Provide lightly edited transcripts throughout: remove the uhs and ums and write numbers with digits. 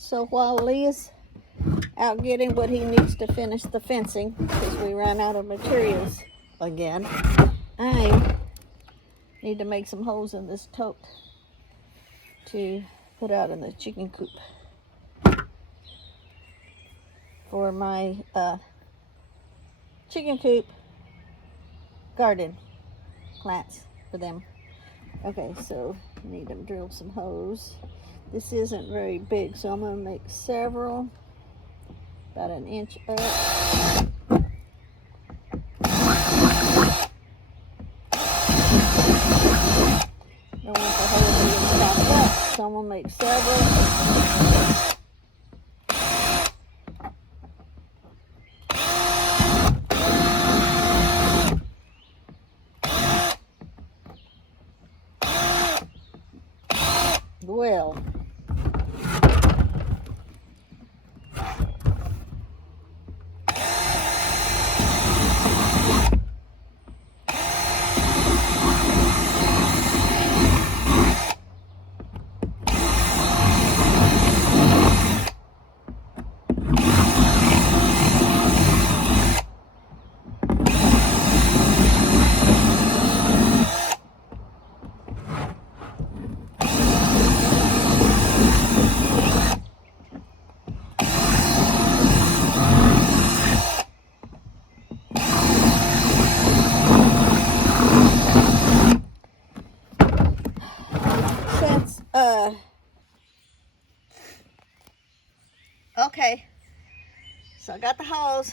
So while Lee is out getting what he needs to finish the fencing, because we ran out of materials again, I need to make some holes in this tote to put out in the chicken coop for my chicken coop garden plants for them. Okay, so I need to drill some holes. This isn't very big, so I'm going to make several, about an inch up. Don't want the hole to get stopped up, so I'm going to make several. Well, okay, so I got the hose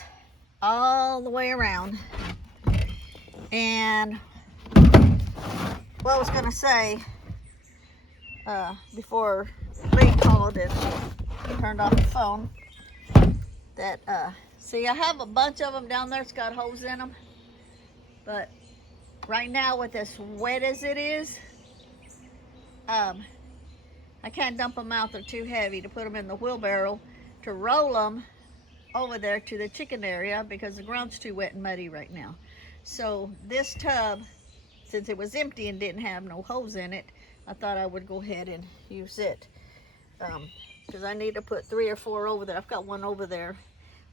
all the way around, and what I was gonna say before Lee called and turned off the phone, that see, I have a bunch of them down there. It's got holes in them, but right now with as wet as it is, I can't dump them out. They're too heavy to put them in the wheelbarrow to roll them over there to the chicken area because the ground's too wet and muddy right now. So this tub, since it was empty and didn't have no holes in it, I thought I would go ahead and use it, because I need to put 3 or 4 over there. I've got one over there.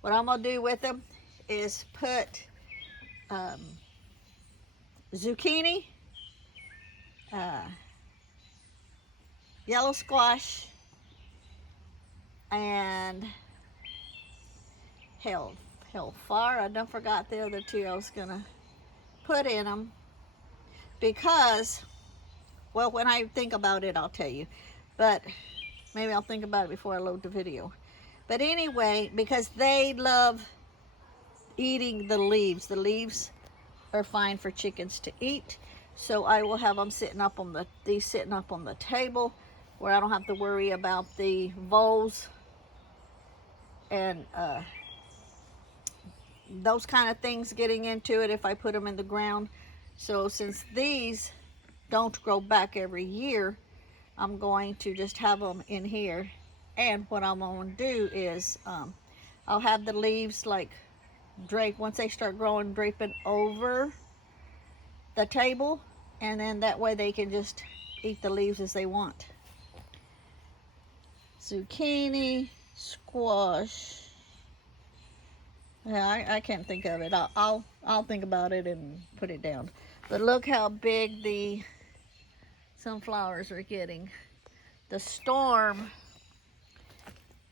What I'm gonna do with them is put zucchini, yellow squash, and hellfire. I done forgot the other 2 I was gonna put in them, because, well, when I think about it, I'll tell you, but maybe I'll think about it before I load the video. But anyway, because they love eating the leaves. The leaves are fine for chickens to eat, so I will have them sitting up on the table, where I don't have to worry about the voles and those kind of things getting into it if I put them in the ground. So since these don't grow back every year, I'm going to just have them in here. And what I'm going to do is I'll have the leaves like drape, once they start growing, draping over the table, and then that way they can just eat the leaves as they want. Zucchini, squash. Yeah, I can't think of it. I'll think about it and put it down. But look how big the sunflowers are getting. The storm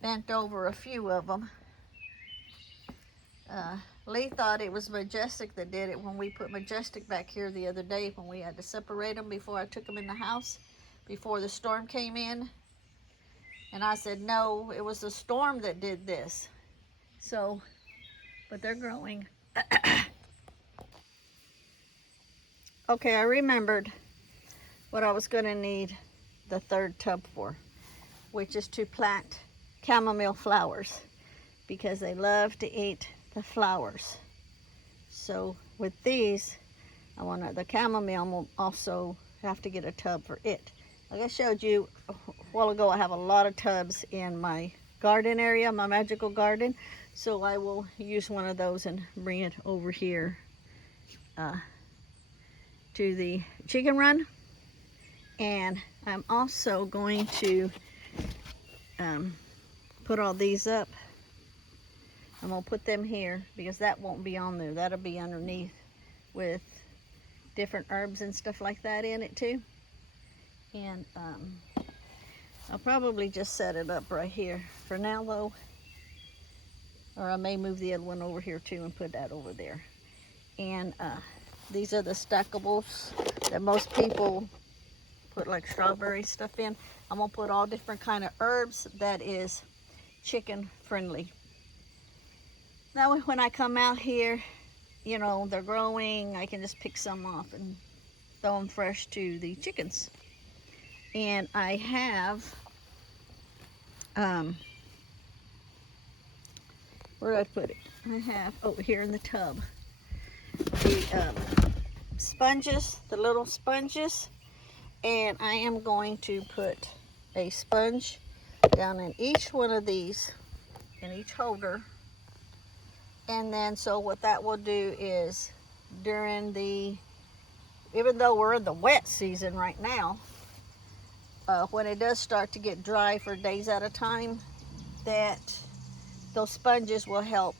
bent over a few of them. Lee thought it was Majestic that did it when we put Majestic back here the other day, when we had to separate them before I took them in the house, before the storm came in. And I said, no, it was the storm that did this. So, but they're growing. Okay, I remembered what I was going to need the 3rd tub for, which is to plant chamomile flowers, because they love to eat the flowers. So with these, I want the chamomile. I'm also have to get a tub for it. Like I showed you a while ago, I have a lot of tubs in my garden area, my magical garden. So I will use one of those and bring it over here to the chicken run. And I'm also going to put all these up. I'm gonna put them here because that won't be on there. That'll be underneath with different herbs and stuff like that in it too. And I'll probably just set it up right here for now though. Or I may move the other one over here too and put that over there. And these are the stackables that most people put like strawberry stuff in. I'm gonna put all different kind of herbs that is chicken friendly. That way when I come out here, you know, they're growing, I can just pick some off and throw them fresh to the chickens. And I have, where did I put it? I have over here in the tub, the sponges, the little sponges. And I am going to put a sponge down in each one of these, in each holder. And then so what that will do is during the, even though we're in the wet season right now, when it does start to get dry for days at a time, that those sponges will help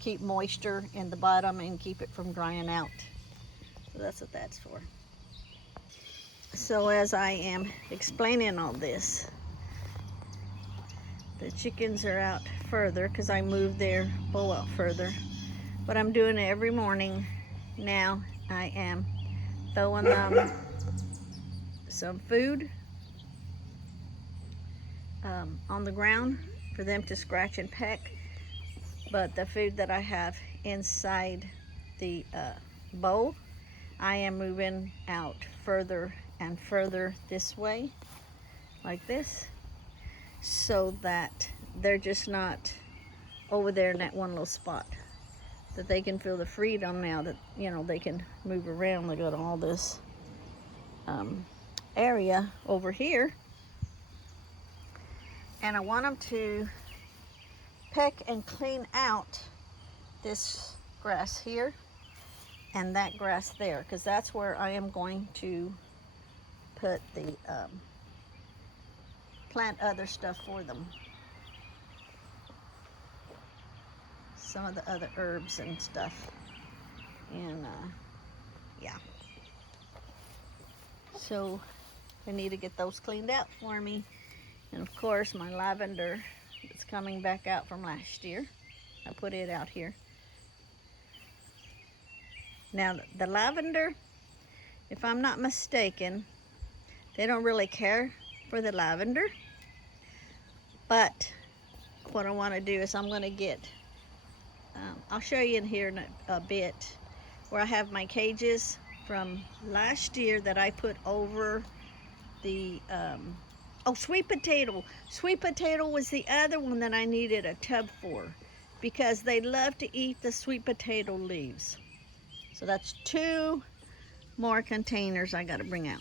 keep moisture in the bottom and keep it from drying out. So that's what that's for. So as I am explaining all this, the chickens are out further because I moved their bowl out further. But I'm doing it every morning now. I am throwing them some food on the ground for them to scratch and peck. But the food that I have inside the bowl, I am moving out further and further this way, like this, so that they're just not over there in that one little spot, that they can feel the freedom now that, you know, they can move around. They got all this area over here, and I want them to peck and clean out this grass here and that grass there, because that's where I am going to put the plant other stuff for them. Some of the other herbs and stuff. And yeah. So I need to get those cleaned out for me. And of course my lavender that's coming back out from last year, I put it out here. Now the lavender, if I'm not mistaken, they don't really care for the lavender. But what I want to do is I'm going to get, I'll show you in here in a bit, where I have my cages from last year that I put over the, oh, sweet potato. Sweet potato was the other one that I needed a tub for, because they love to eat the sweet potato leaves. So that's 2 more containers I got to bring out.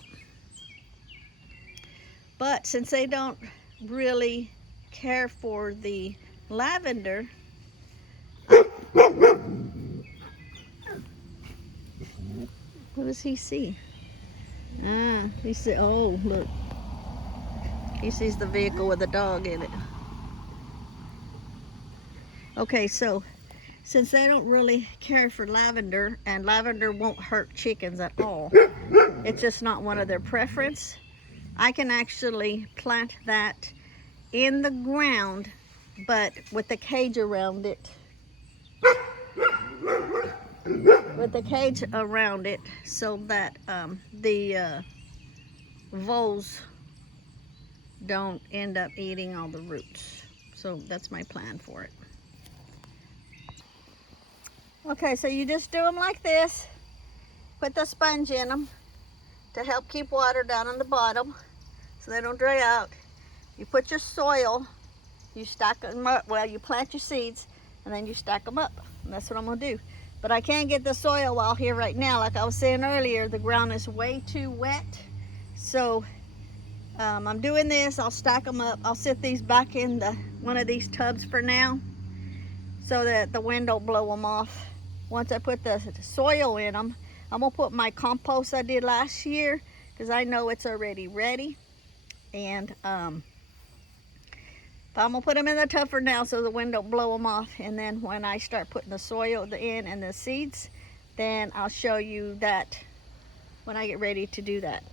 But since they don't really care for the lavender, what does he see? He said, oh, look. He sees the vehicle with a dog in it. Okay, so since they don't really care for lavender, and lavender won't hurt chickens at all, it's just not one of their preference, I can actually plant that in the ground, but with the cage around it. With the cage around it, so that the voles don't end up eating all the roots. So that's my plan for it. Okay, so you just do them like this. Put the sponge in them to help keep water down on the bottom so they don't dry out. You put your soil, you stack them up, well, you plant your seeds and then you stack them up. And that's what I'm gonna do. But I can't get the soil out here right now. Like I was saying earlier, the ground is way too wet. So I'm doing this, I'll stack them up. I'll sit these back in one of these tubs for now so that the wind don't blow them off. Once I put the soil in them, I'm gonna put my compost I did last year, because I know it's already ready. And But I'm gonna put them in the tub for now so the wind don't blow them off. And then when I start putting the soil in and the seeds, then I'll show you that when I get ready to do that.